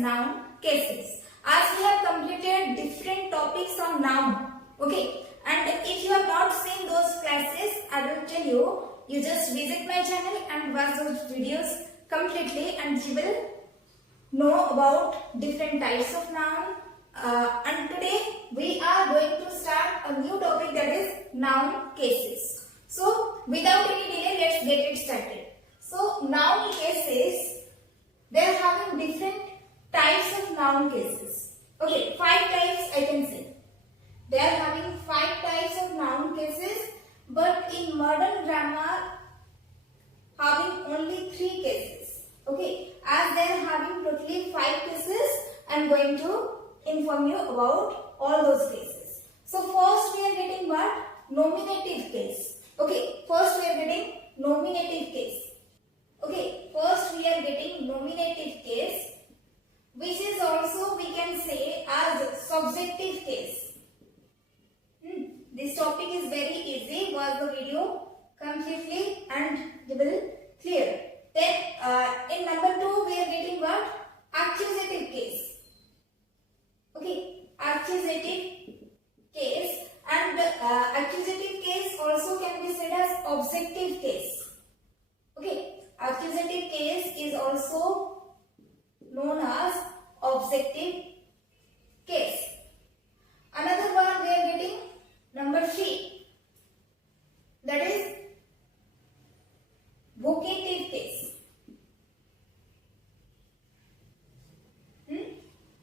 noun cases. As we have completed different topics on noun, okay, and if you have not seen those classes, I will tell you, you just visit my channel and watch those videos completely and you will know about different types of noun. And today we are going to start a new topic, that is noun cases. So without any delay, let's get it started. So noun cases, they are having different types of noun cases. Okay, 5 types I can say. They are having 5 types of noun cases, but in modern grammar having only 3 cases. Okay, as they are having totally 5 cases, I am going to inform you about all those cases. So first we are getting what? Nominative case. Okay, first we are getting nominative case. Okay, first we are getting nominative case, which is also we can say as subjective case. This topic is very easy. Watch the video completely and you will clear. Then in number 2 we are getting what? Accusative case. Okay, accusative case, and accusative case also can be said as objective case. Okay, accusative case is also known as objective case. Another one we are getting number 3, that is vocative case.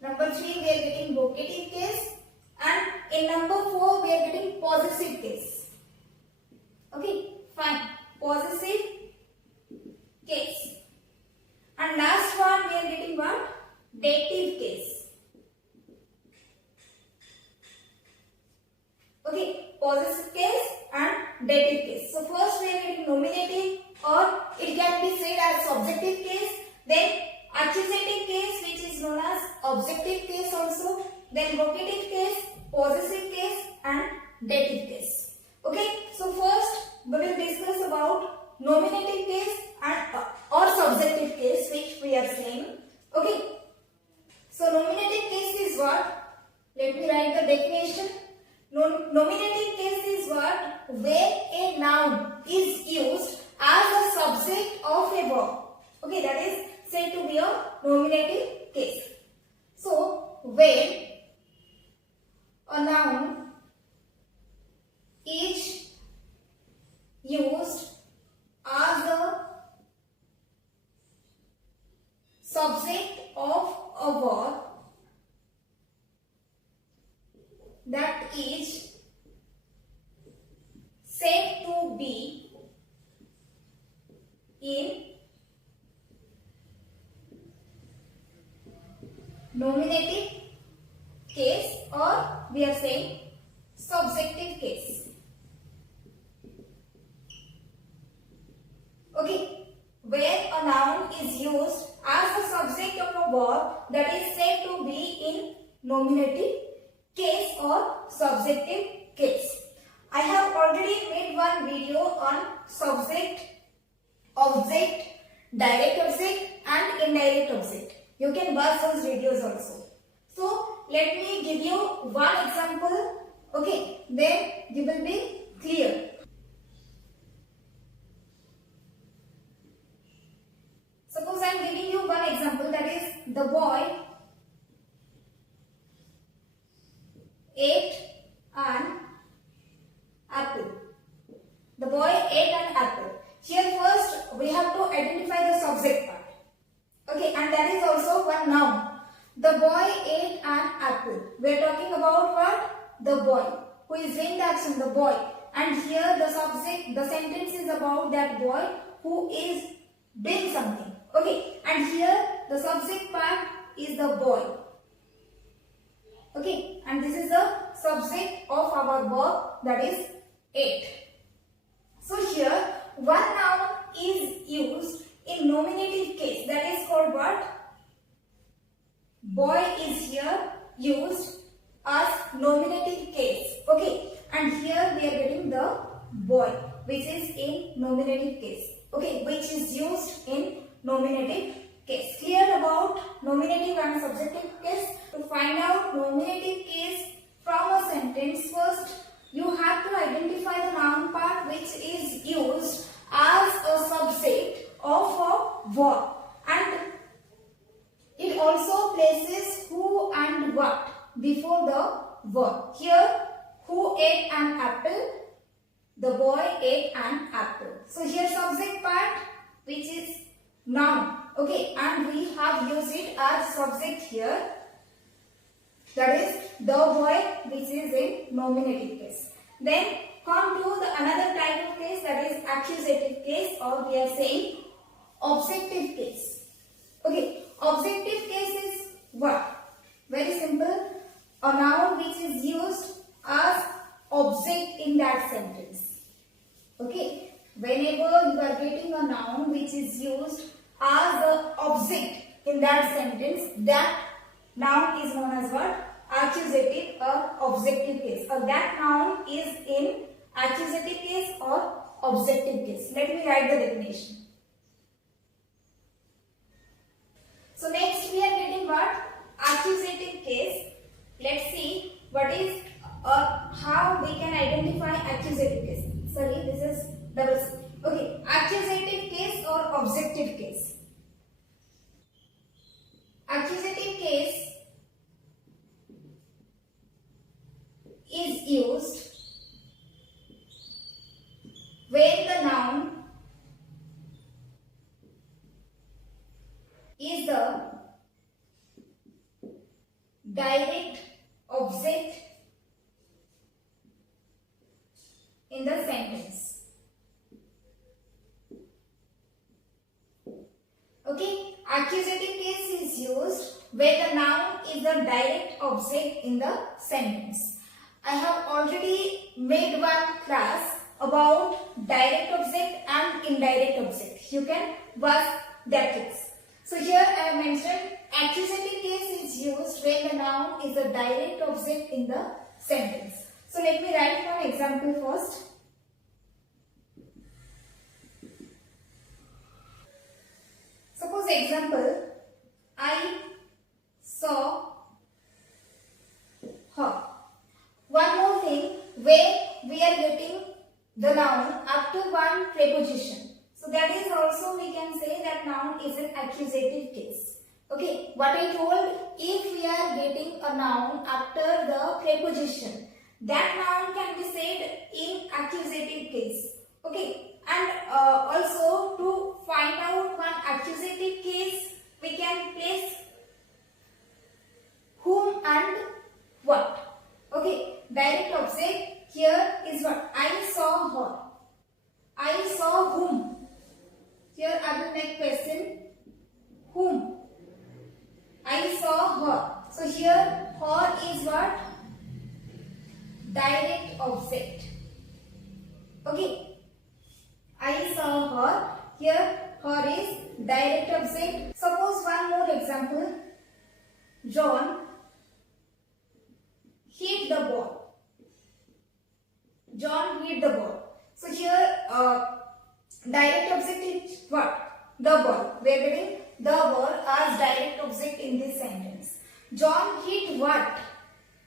Number 3 we are getting vocative case, and in number 4 we are getting possessive case. Okay, fine, possessive case. And last one we are getting what? Dative case. Okay, possessive case and dative case. So first we are getting nominative, or it can be said as subjective case, then accusative case, which is known as objective case also, then vocative case, possessive case and dative case. Okay, so first we will discuss about nominative case and or subjective case, which we are saying. Okay, so nominative case is what? Let me write the definition. Nominative case is what? Where a noun is used as a subject of a verb. Okay, that is said to be a nominative case. So when a noun is used as a subject of a verb, that is said to be in nominative case, or we are saying subjective case. Okay, where a noun is used as a subject of a verb, that is said to be in nominative case or subjective case. I have already made one video on subject, object, direct object and indirect object. You can watch those videos also. So let me give you one example. Okay, then you will be clear. Suppose I am giving you one example, that is the boy ate an apple. The boy ate an apple. Here first we have to identify the subject part. Okay, and that is also one noun. The boy ate an apple. We are talking about what? The boy. Who is doing the action? The boy. And here the subject, the sentence is about that boy who is doing something. Okay, and here the subject part is the boy. Okay, and this is the subject of our verb, that is ate. So here one noun is used in nominative case, that is called what? Boy is here used as nominative case. Okay, and here we are getting the boy, which is in nominative case. Okay, which is used in nominative case. Clear about nominative and here who ate an apple? The boy ate an apple. So here subject part which is noun. Okay, and we have used it as subject here. That is the boy, which is in nominative case. Then come to the another type of case, that is accusative case, or we are saying objective case. Okay, objective case is what? Very simple. A noun which is used as object in that sentence. Okay, whenever you are getting a noun which is used as the object in that sentence, that noun is known as what? Accusative or objective case, or that noun is in accusative case or objective case. Let me write the definition. So next we are getting what? Accusative case. Let's see what is how we can identify accusative case. Sorry, this is double C. Okay, accusative case or objective case. Accusative case is used when the noun is the direct object in the sentence. Okay, accusative case is used when the noun is the direct object in the sentence. I have already made one class about direct object and indirect object. You can watch that class. So here I have mentioned accusative case is used when the noun is a direct object in the sentence. So let me write one example first. Suppose example, I saw her. One more thing, where we are getting the noun after one preposition. So that is also we can say that noun is an accusative case. Okay, what I told, if we are getting a noun after the preposition, that noun can be said in accusative case. Okay, and also to find out one accusative case, we can place whom and what. Okay, direct object here is what? I saw her. I saw whom? Here I will make question whom? I saw her. So here her is what? Direct object. Okay, I saw her. Here her is direct object. Suppose one more example. John hit the ball. John hit the ball. So here direct object is what? The ball. We are getting the ball as direct object in this sentence. John hit what?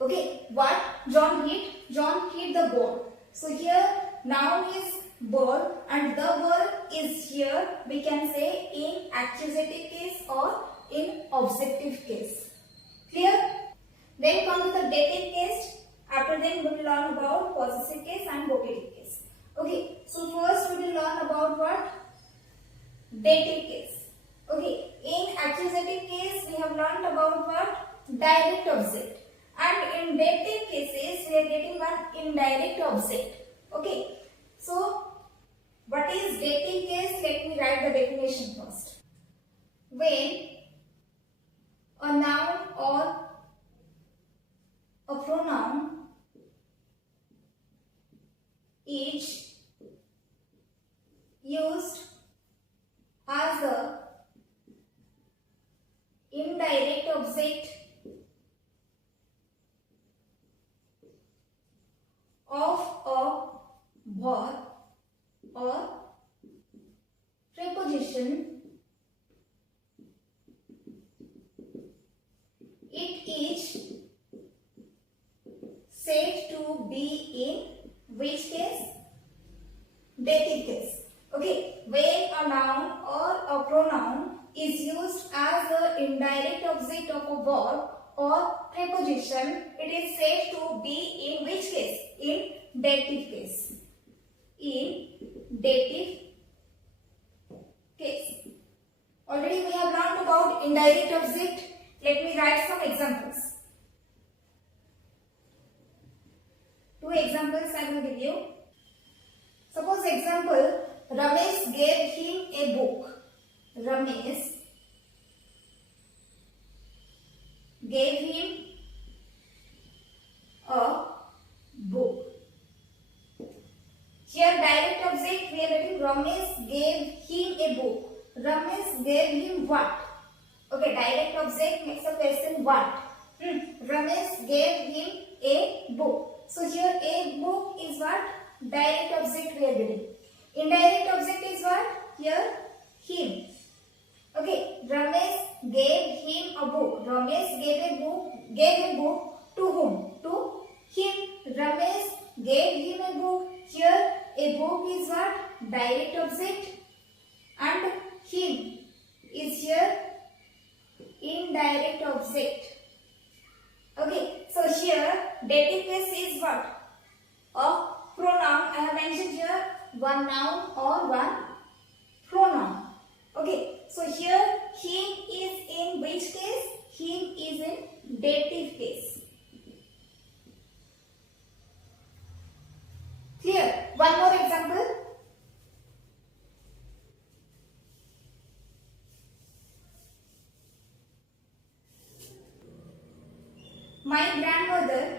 Okay, what? John hit? John hit the ball. So here noun is ball and the ball is here, we can say in accusative case or in objective case. Clear? Then come to the dative case. After then we will learn about possessive case and vocative case. Okay, so first we will learn about what? Dative case. Okay, in accusative case we have learned about what? Direct object. And in dative cases we are getting one indirect object. Okay, so what is dative case? Let me write the definition first. When a noun or a pronoun is used as a indirect object of a verb or preposition, it is said to be in which case? Dative case. Okay, when a noun or a pronoun is used as an indirect object of a verb or preposition, it is said to be in which case? In dative case. In dative case. Already we have learned about indirect object. Let me write some examples. Two examples I will give you. Suppose example, Ramesh gave him a book. Ramesh gave him a book. Here direct object we are getting Ramesh gave him a book. Ramesh gave him what? Okay, direct object makes a question what? Ramesh gave him a book. So here a book is what? Direct object we are getting. Indirect object is what? Here him. Okay, Ramesh gave him a book. Ramesh gave a book to whom? To him. Ramesh gave him a book. Here a book is what? Direct object, and him is here indirect object. Okay, so here dative case is what? A pronoun. I have mentioned here one noun or one pronoun. Okay, so here him is in which case? Him is in dative case. Clear? One more example. My grandmother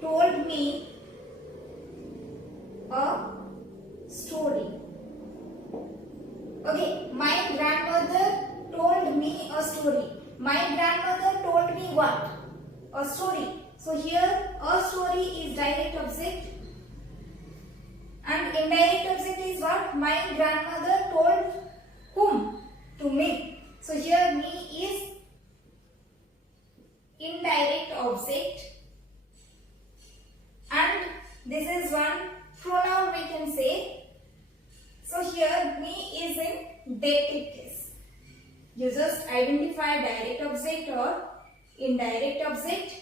told me a story. Okay, my grandmother told me a story. My grandmother told me what? A story. So here a story is direct object and indirect object is what? My grandmother told whom? To me. So here me is indirect object and this is one pronoun we can say. So here me is in dative case. You just identify direct object or indirect object.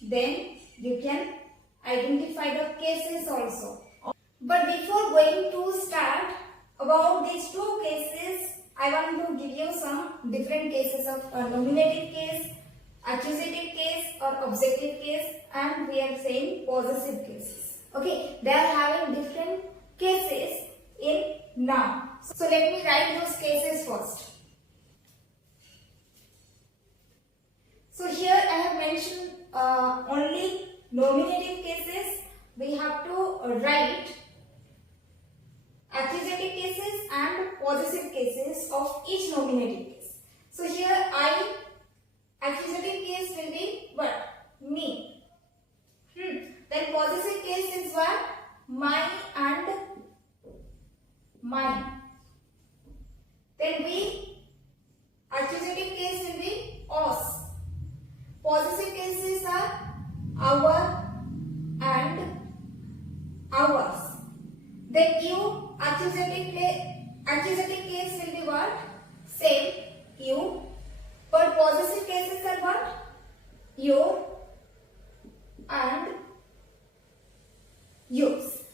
Then you can identify the cases also. But before going to start about these two cases, I want to give you some different cases of nominative case, accusative case or objective case, and we are saying possessive cases. Okay, they are having different cases in noun. So let me write those cases first. So here I have mentioned only nominative cases. We have to write accusative cases and possessive cases of each nominative case. So here accusative case will be what? Me. Then possessive case is what? My and mine. Then accusative case will be us. Possessive cases are our and ours. Then you, accusative case will be what? Same, you. But possessive cases are what? Your and yours.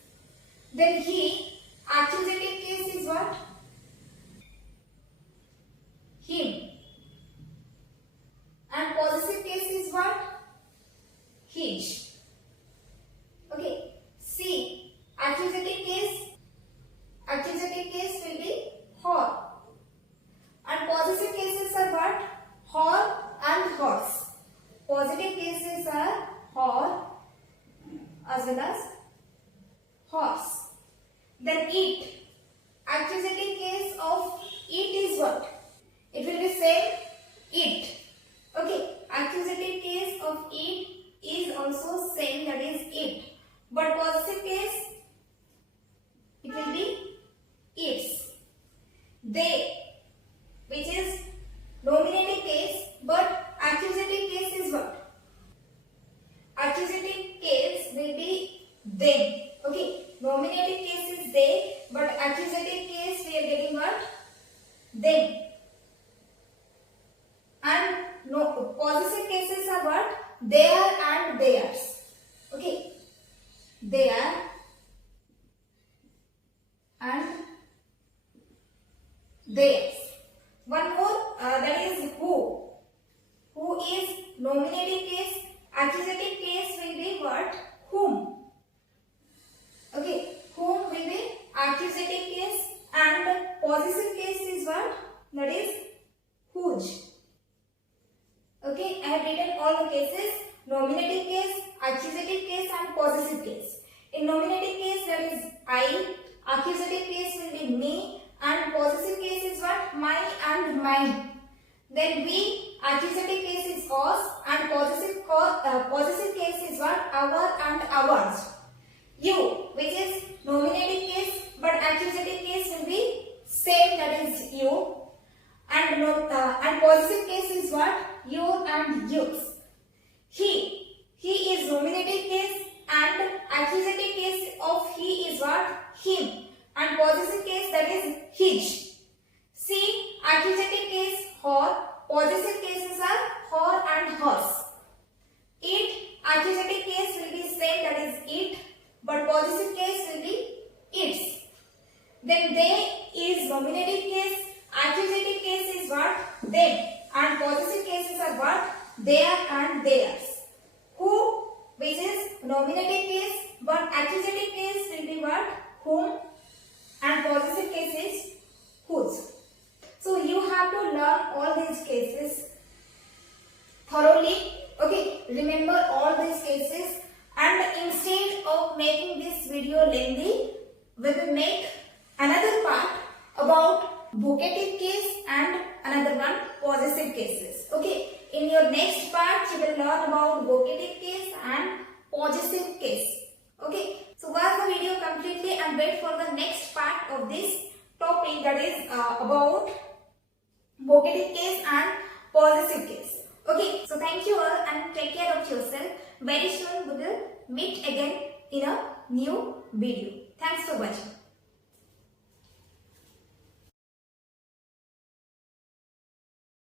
possessive cases are what? Their and theirs. Okay, their and theirs. One more, that is who. Who is nominative case. Accusative case will be what? Whom. Okay, whom will be accusative case, and possessive case is what? That is whose. Okay, I have written all the cases: nominative case, accusative case, and possessive case. In nominative case, that is I. Accusative case will be me, and possessive case is what? My and mine. Then we. Accusative case is us, and possessive case is what? Our and ours. You, which is nominative case, but accusative case will be same, that is you. And possessive case is what? Your and yours. He is nominative case, and accusative case of he is what? Him. And possessive case, that is his. See, accusative case her, possessive cases are her and hers. It, accusative case will be same, that is it, but possessive case will be its. Then they is nominative case, accusative case is what? Them, and possessive cases are what? Their and theirs. Who, which is nominative case, but accusative case will be what? Whom, and possessive case is whose. So you have to learn all these cases thoroughly. Okay, remember all these cases, and instead of making this video lengthy, we will make another part about vocative case and another one possessive cases. Okay, in your next part you will learn about vocative case and possessive case. Okay, so watch the video completely and wait for the next part of this topic, that is about vocative case and possessive case. Okay, so thank you all and take care of yourself. Very soon we will meet again in a new video. Thanks for watching.